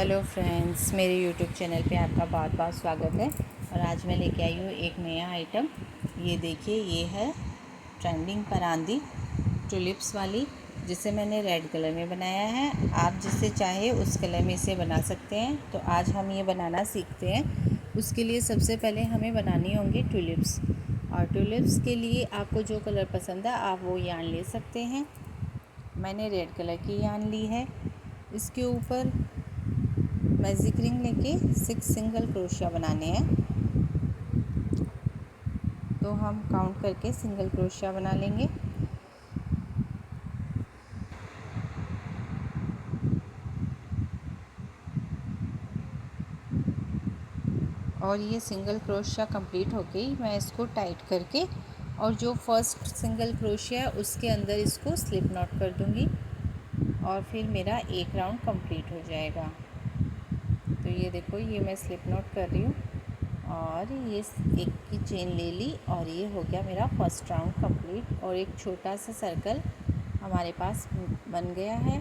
Hello friends, मेरे YouTube channel पे आपका बहुत बहुत स्वागत है। और आज मैं लेके आई हूँ एक नया आइटम। ये देखिए, ये है ट्रेंडिंग परांदी टुलिप्स वाली, जिसे मैंने रेड कलर में बनाया है। आप जिससे चाहे उस कलर में इसे बना सकते हैं। तो आज हम ये बनाना सीखते हैं। उसके लिए सबसे पहले हमें बनानी होंगी टुलिप्स। और टुलिप्स के लिए आपको जो कलर पसंद है आप वो यार्न ले सकते हैं। मैंने रेड कलर की यार्न ली है। इसके ऊपर मैजिक रिंग लेके 6 सिंगल क्रोशिया बनाने हैं। तो हम काउंट करके सिंगल क्रोशिया बना लेंगे। और ये सिंगल क्रोशिया कंप्लीट हो गई। मैं इसको टाइट करके और जो फर्स्ट सिंगल क्रोशिया है उसके अंदर इसको स्लिप नॉट कर दूंगी और फिर मेरा एक राउंड कंप्लीट हो जाएगा। तो ये देखो, ये मैं स्लिप नॉट कर रही हूँ और ये एक की चेन ले ली और ये हो गया मेरा फर्स्ट राउंड कंप्लीट। और एक छोटा सा सर्कल हमारे पास बन गया है।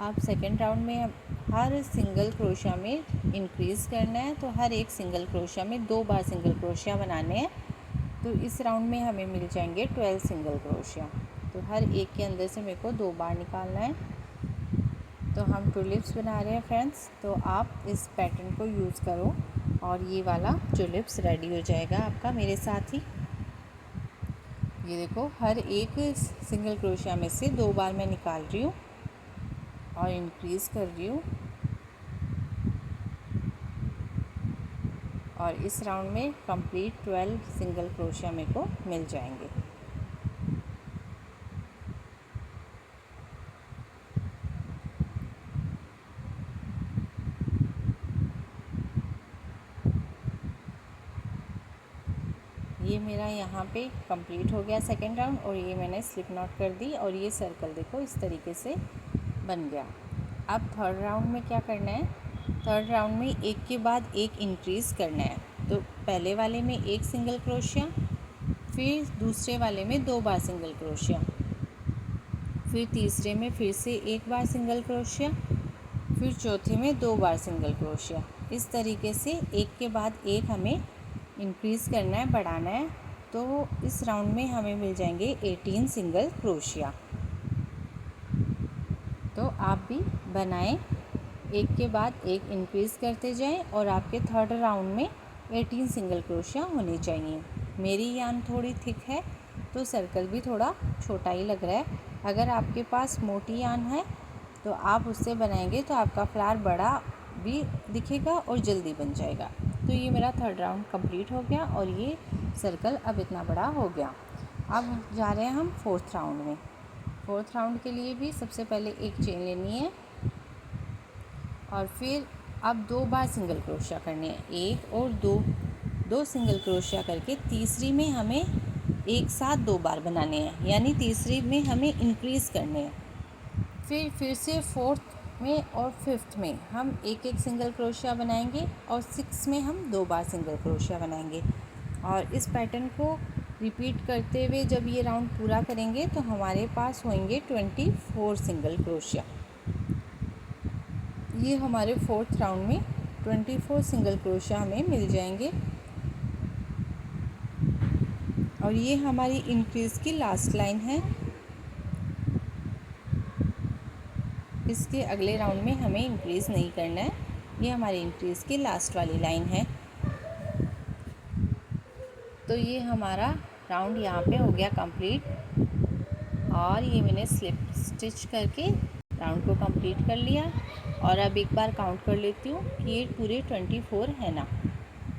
आप सेकेंड राउंड में हर सिंगल क्रोशिया में इंक्रीज़ करना है। तो हर एक सिंगल क्रोशिया में 2 बार सिंगल क्रोशिया बनाने हैं। तो इस राउंड में हमें मिल जाएंगे 12 सिंगल क्रोशिया। तो हर एक के अंदर से मेरे को 2 बार निकालना है। तो हम टुलिप्स बना रहे हैं फ्रेंड्स। तो आप इस पैटर्न को यूज़ करो और ये वाला टुलिप्स रेडी हो जाएगा आपका मेरे साथ ही। ये देखो, हर एक सिंगल क्रोशिया में से 2 बार मैं निकाल रही हूँ और इंक्रीज़ कर रही हूँ। और इस राउंड में कंप्लीट 12 सिंगल क्रोशिया मेरे को मिल जाएंगे। ये मेरा यहाँ पे कंप्लीट हो गया सेकेंड राउंड। और ये मैंने स्लिप नॉट कर दी और ये सर्कल देखो इस तरीके से बन गया। अब थर्ड राउंड में क्या करना है? थर्ड राउंड में एक के बाद एक इंक्रीज़ करना है। तो पहले वाले में एक सिंगल क्रोशिया, फिर दूसरे वाले में 2 बार सिंगल क्रोशिया, फिर तीसरे में फिर से 1 बार सिंगल क्रोशिया, फिर चौथे में 2 बार सिंगल क्रोशिया। इस तरीके से एक के बाद एक हमें इंक्रीज़ करना है, बढ़ाना है। तो इस राउंड में हमें मिल जाएंगे 18 सिंगल क्रोशिया। तो आप भी बनाएं, एक के बाद एक इंक्रीज़ करते जाएं और आपके थर्ड राउंड में 18 सिंगल क्रोशिया होने चाहिए। मेरी यार्न थोड़ी थिक है तो सर्कल भी थोड़ा छोटा ही लग रहा है। अगर आपके पास मोटी यार्न है तो आप उससे बनाएंगे तो आपका फ्लावर बड़ा भी दिखेगा और जल्दी बन जाएगा। तो ये मेरा थर्ड राउंड कंप्लीट हो गया और ये सर्कल अब इतना बड़ा हो गया। अब जा रहे हैं हम फोर्थ राउंड में। फोर्थ राउंड के लिए भी सबसे पहले एक चेन लेनी है और फिर अब 2 बार सिंगल क्रोशिया करने हैं। एक और दो सिंगल क्रोशिया करके तीसरी में हमें एक साथ 2 बार बनाने हैं, यानी तीसरी में हमें इंक्रीज़ करने हैं। फिर से फोर्थ में और फिफ्थ में हम एक एक सिंगल क्रोशिया बनाएंगे और सिक्स में हम 2 बार सिंगल क्रोशिया बनाएंगे। और इस पैटर्न को रिपीट करते हुए जब ये राउंड पूरा करेंगे तो हमारे पास होंगे 24 सिंगल क्रोशिया। ये हमारे फोर्थ राउंड में 24 सिंगल क्रोशिया हमें मिल जाएंगे। और ये हमारी इंक्रीज़ की लास्ट लाइन है। इसके अगले राउंड में हमें इंक्रीज़ नहीं करना है। ये हमारी इंक्रीज़ की लास्ट वाली लाइन है। तो ये हमारा राउंड यहाँ पे हो गया कंप्लीट। और ये मैंने स्लिप स्टिच करके राउंड को कंप्लीट कर लिया। और अब एक बार काउंट कर लेती हूँ कि ये पूरे 24 है ना।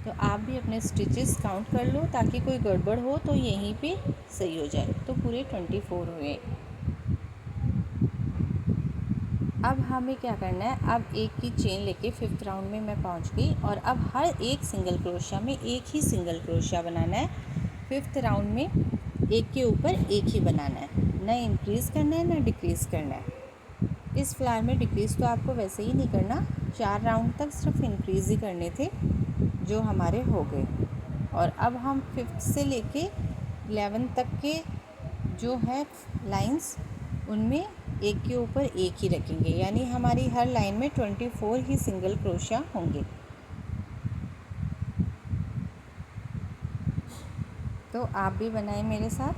तो आप भी अपने स्टिचेस काउंट कर लो ताकि कोई गड़बड़ हो तो यहीं पे सही हो जाए। तो पूरे 24 हुए। अब हमें क्या करना है? अब एक की चेन लेके फिफ्थ राउंड में मैं पहुंच गई और अब हर एक सिंगल क्रोशिया में एक ही सिंगल क्रोशिया बनाना है। फिफ्थ राउंड में एक के ऊपर एक ही बनाना है, ना इंक्रीज़ करना है ना डिक्रीज़ करना है। इस फ्लावर में डिक्रीज़ तो आपको वैसे ही नहीं करना। 4 राउंड तक सिर्फ इंक्रीज़ ही करने थे जो हमारे हो गए। और अब हम फिफ्थ से लेके 11 तक के जो है लाइंस, उनमें एक के ऊपर एक ही रखेंगे, यानी हमारी हर लाइन में 24 ही सिंगल क्रोशिया होंगे। तो आप भी बनाएं मेरे साथ।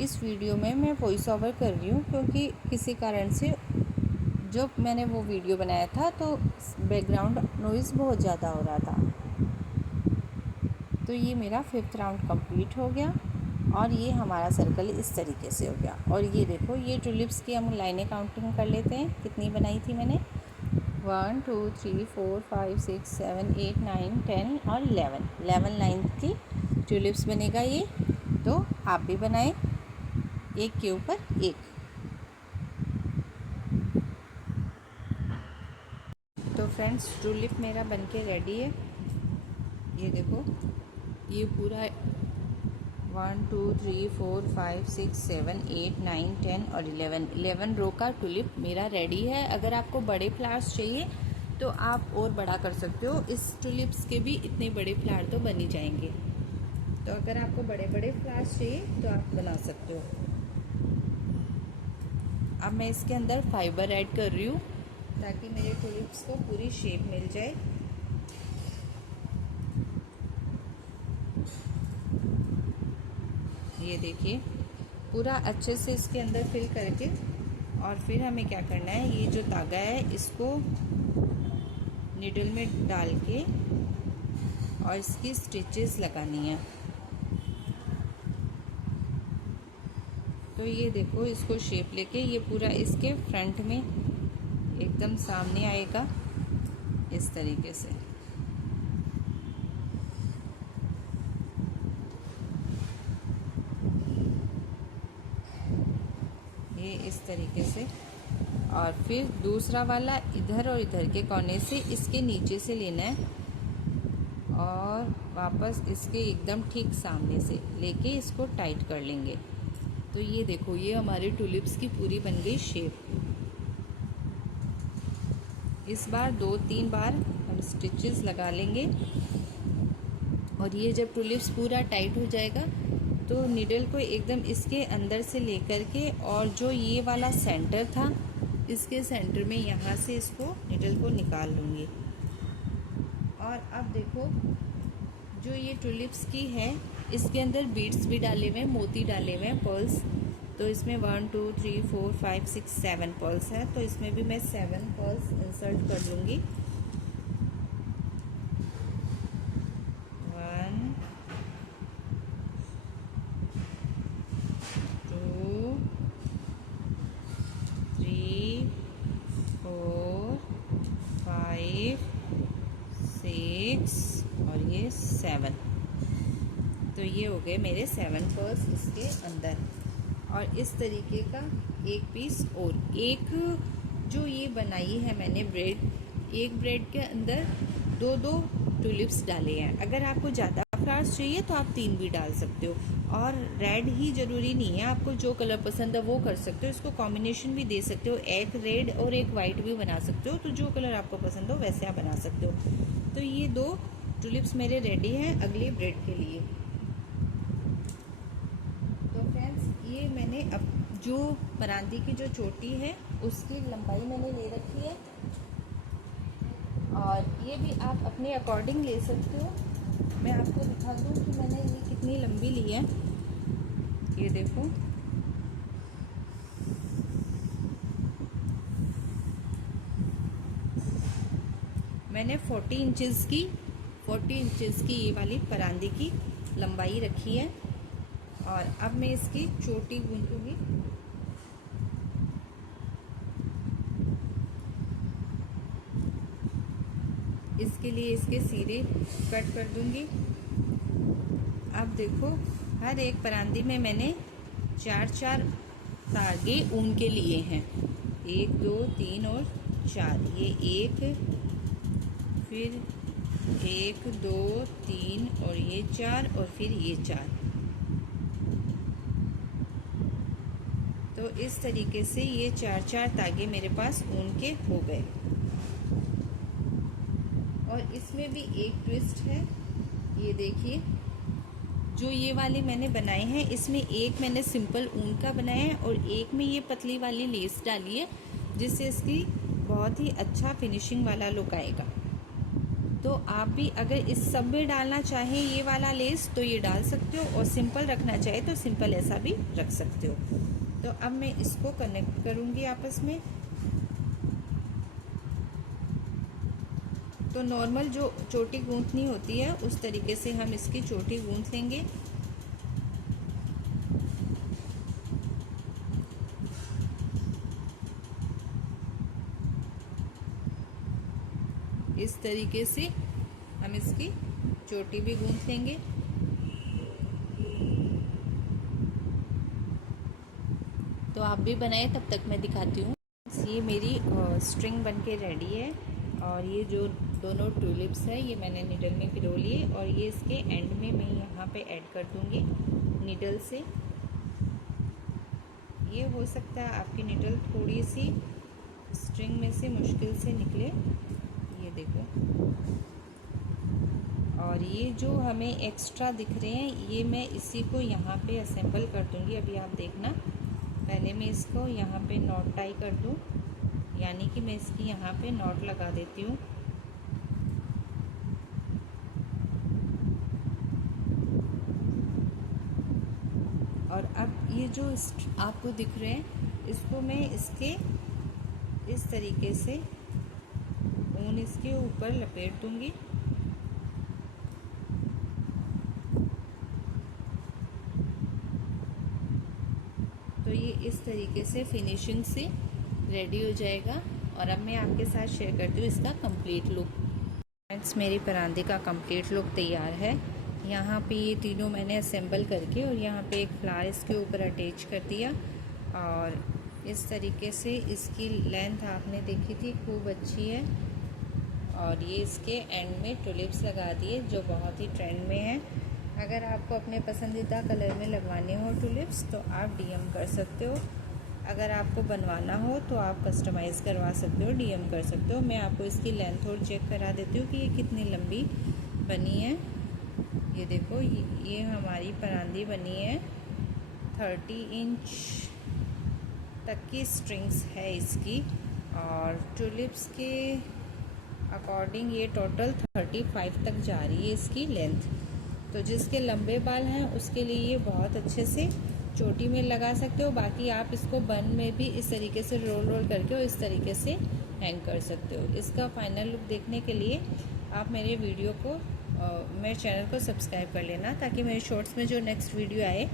इस वीडियो में मैं वॉइस ओवर कर रही हूँ क्योंकि किसी कारण से जब मैंने वो वीडियो बनाया था तो बैकग्राउंड नॉइज़ बहुत ज़्यादा हो रहा था। तो ये मेरा 5th राउंड कंप्लीट हो गया और ये हमारा सर्कल इस तरीके से हो गया। और ये देखो, ये टुलिप्स की हम लाइनें काउंटिंग कर लेते हैं, कितनी बनाई थी मैंने। 1 2 3 4 5 6 7 8 9 10 और 11 लाइन की टुलिप्स बनेगा ये। तो आप भी बनाएं एक के ऊपर एक। तो फ्रेंड्स, टुलिप मेरा बनके रेडी है। ये देखो, ये पूरा 1 2 3 4 5 6 7 8 9 10 और 11 रो का टुलिप मेरा रेडी है। अगर आपको बड़े फ्लावर्स चाहिए तो आप और बड़ा कर सकते हो। इस टुलिप्स के भी इतने बड़े फ्लावर तो बन ही जाएंगे। तो अगर आपको बड़े बड़े फ्लावर्स चाहिए तो आप बना सकते हो। अब मैं इसके अंदर फाइबर ऐड कर रही हूँ ताकि मेरे टुलिप्स को पूरी शेप मिल जाए। ये देखिए, पूरा अच्छे से इसके अंदर फिल करके, और फिर हमें क्या करना है, ये जो धागा है इसको निडल में डाल के और इसकी स्टिचेस लगानी है। तो ये देखो, इसको शेप लेके ये पूरा इसके फ्रंट में एकदम सामने आएगा इस तरीके से। ये इस तरीके से, और फिर दूसरा वाला इधर और इधर के कोने से इसके नीचे से लेना है और वापस इसके एकदम ठीक सामने से लेके इसको टाइट कर लेंगे। तो ये देखो, ये हमारे टुलिप्स की पूरी बन गई शेप। इस बार 2-3 बार हम स्टिचेस लगा लेंगे और ये जब टुलिप्स पूरा टाइट हो जाएगा तो निडल को एकदम इसके अंदर से लेकर के, और जो ये वाला सेंटर था इसके सेंटर में यहाँ से इसको निडल को निकाल लूँगी। और अब देखो, जो ये टुलिप्स की है इसके अंदर बीड्स भी डाले हुए हैं, मोती डाले हुए हैं, पर्ल्स। तो इसमें 1 2 3 4 5 6 7 पर्ल्स है, तो इसमें भी मैं 7 पर्ल्स इंसर्ट कर लूँगी। 1 2 3 4 5 6 और ये 7। तो ये हो गए मेरे 7 पर्ल्स इसके अंदर। और इस तरीके का एक पीस और एक जो ये बनाई है मैंने ब्रेड, एक ब्रेड के अंदर 2-2 टुलिप्स डाले हैं। अगर आपको ज़्यादा फ्लावर्स चाहिए तो आप 3 भी डाल सकते हो। और रेड ही ज़रूरी नहीं है, आपको जो कलर पसंद है वो कर सकते हो। इसको कॉम्बिनेशन भी दे सकते हो, एक रेड और एक वाइट भी बना सकते हो। तो जो कलर आपको पसंद हो वैसे आप बना सकते हो। तो ये 2 टुलिप्स मेरे रेडी हैं अगली ब्रेड के लिए। तो फ्रेंड्स, ये मैंने अब जो परांदी की जो चोटी है उसकी लंबाई मैंने ले रखी है, और ये भी आप अपने अकॉर्डिंग ले सकते हो। मैं आपको दिखा दूँ कि मैंने ये कितनी लंबी ली है। ये देखो, मैंने 40 इंचेस की ये वाली परांदी की लंबाई रखी है। और अब मैं इसकी चोटी गूंथूंगी। इसके लिए इसके सिरे कट कर दूंगी। अब देखो, हर एक परांदी में मैंने 4-4 धागे ऊन के लिए हैं। 1 2 3 और 4। ये 1, फिर 1 2 3 और ये 4 और फिर ये 4। तो इस तरीके से ये 4-4 धागे मेरे पास ऊन के हो गए। और इसमें भी एक ट्विस्ट है, ये देखिए, जो ये वाले मैंने बनाए हैं, इसमें एक मैंने सिंपल ऊन का बनाया है और एक में ये पतली वाली लेस डाली है, जिससे इसकी बहुत ही अच्छा फिनिशिंग वाला लुक आएगा। तो आप भी अगर इस सब में डालना चाहें ये वाला लेस तो ये डाल सकते हो, और सिंपल रखना चाहे तो सिंपल ऐसा भी रख सकते हो। तो अब मैं इसको कनेक्ट करूँगी आपस में। तो नॉर्मल जो चोटी गूंथनी होती है उस तरीके से हम इसकी चोटी गूंथ लेंगे। इस तरीके से हम इसकी चोटी भी गूंथ लेंगे। तो आप भी बनाए, तब तक मैं दिखाती हूँ। ये मेरी स्ट्रिंग बन के रेडी है, और ये जो दोनों ट्यूलिप्स है ये मैंने निडल में पिरो लिए, और ये इसके एंड में मैं यहाँ पे ऐड कर दूँगी निडल से। ये हो सकता है आपकी निडल थोड़ी सी स्ट्रिंग में से मुश्किल से निकले, ये देखो। और ये जो हमें एक्स्ट्रा दिख रहे हैं ये मैं इसी को यहाँ पे असेंबल कर दूँगी। अभी आप देखना, पहले मैं इसको यहाँ पे नॉट टाई कर दूँ, यानी कि मैं इसकी यहाँ पे नॉट लगा देती हूँ। और अब ये जो आपको दिख रहे हैं इसको मैं इसके इस तरीके से ऊन इसके ऊपर लपेट दूँगी। तो ये इस तरीके से फिनिशिंग से रेडी हो जाएगा। और अब मैं आपके साथ शेयर करती हूँ इसका कंप्लीट लुक। फ्रेंड्स, मेरी परांदे का कंप्लीट लुक तैयार है। यहाँ पे ये तीनों मैंने असेंबल करके और यहाँ पे एक फ्लावर इसके ऊपर अटैच कर दिया, और इस तरीके से इसकी लेंथ आपने देखी थी, खूब अच्छी है। और ये इसके एंड में ट्यूलिप्स लगा दिए जो बहुत ही ट्रेंड में है। अगर आपको अपने पसंदीदा कलर में लगवाने हो ट्यूलिप्स तो आप डीएम कर सकते हो। अगर आपको बनवाना हो तो आप कस्टमाइज़ करवा सकते हो, डीएम कर सकते हो। मैं आपको इसकी लेंथ और चेक करा देती हूँ कि ये कितनी लंबी बनी है। ये देखो, ये हमारी परांदी बनी है। 30 इंच तक की स्ट्रिंग्स है इसकी, और ट्यूलिप्स के अकॉर्डिंग ये टोटल 35 तक जा रही है इसकी लेंथ। तो जिसके लंबे बाल हैं उसके लिए ये बहुत अच्छे से चोटी में लगा सकते हो। बाकी आप इसको बन में भी इस तरीके से रोल रोल करके और इस तरीके से हैंग कर सकते हो। इसका फाइनल लुक देखने के लिए आप मेरे वीडियो को मेरे चैनल को सब्सक्राइब कर लेना, ताकि मेरे शॉर्ट्स में जो नेक्स्ट वीडियो आए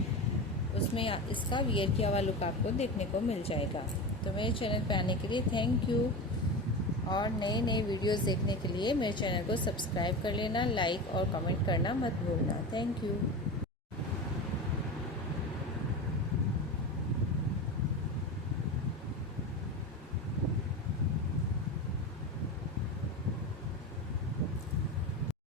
उसमें इसका वियर किया हुआ लुक आपको देखने को मिल जाएगा। तो मेरे चैनल पे आने के लिए थैंक यू, और नए नए वीडियोस देखने के लिए मेरे चैनल को सब्सक्राइब कर लेना, लाइक और कमेंट करना मत भूलना। Thank you.